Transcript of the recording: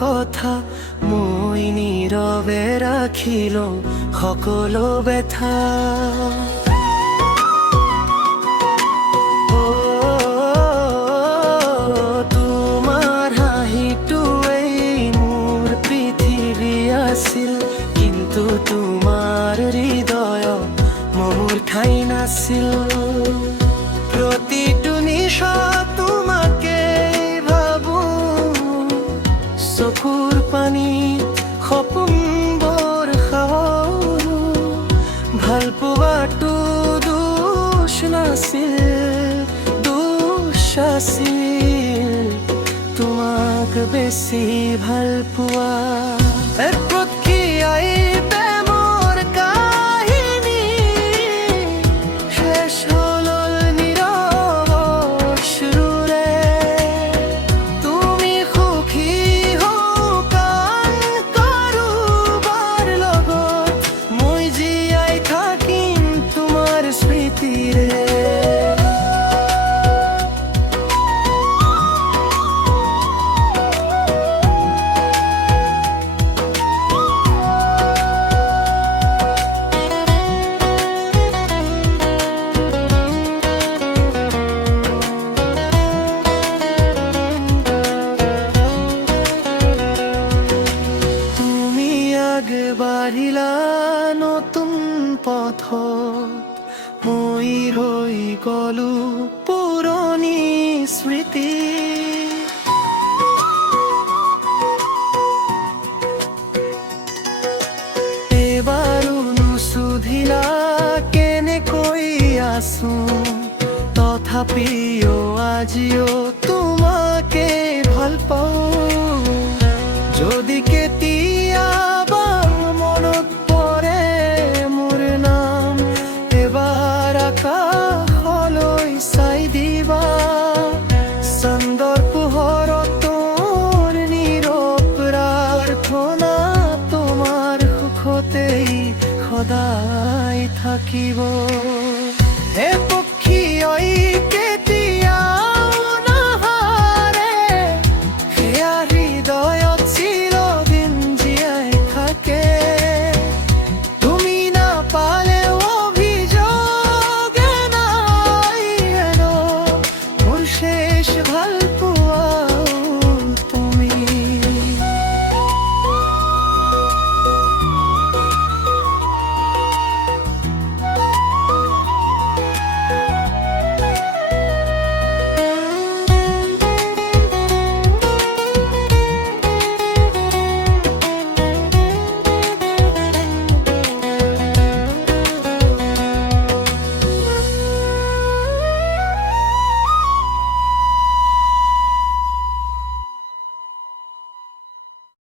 কথা মই নীৰৱে ৰাখিলো সকলো ব্যথা। তোমাৰ হাঁহিটোৱেই মোৰ পৃথিৱী আছিল, কিন্তু তোমাৰ হৃদয়ত মোৰ ঠাই নাছিল। প্ৰতিটো নিশাত তোমাকে ভাবো, চকুৰ পানীত সপোনবোৰ সাহৰো। ভাল পোৱাটো দোষ নাছিল, দোষ আছিল তোমাক বেছি ভাল পোৱা। বাঢ়িলা নতুন পথত, মই ৰৈ গলো পুৰণি স্মৃতি। এবাৰো নুসুধিলা কেনেকৈ আছো, তথাপিও আজিও তোমাকে ভাল পাওঁ। যদি কেতিয়াবা মনত পৰে মোৰ নাম, এবাৰ আকাশলৈ চাই দিবা। চান্দৰ পোহৰত তোৰ নীৰৱ প্ৰাৰ্থনা তোমাৰ সুখতেই সদায় থাকিব। হে পক্ষী ঐ কেতিয়াও নাহাৰে, সেয়া হৃদয়ত চিৰদিন জীয়াই থাকে। তুমি নাপালেও অভিযোগ নাই, মোৰ শেষ ভাল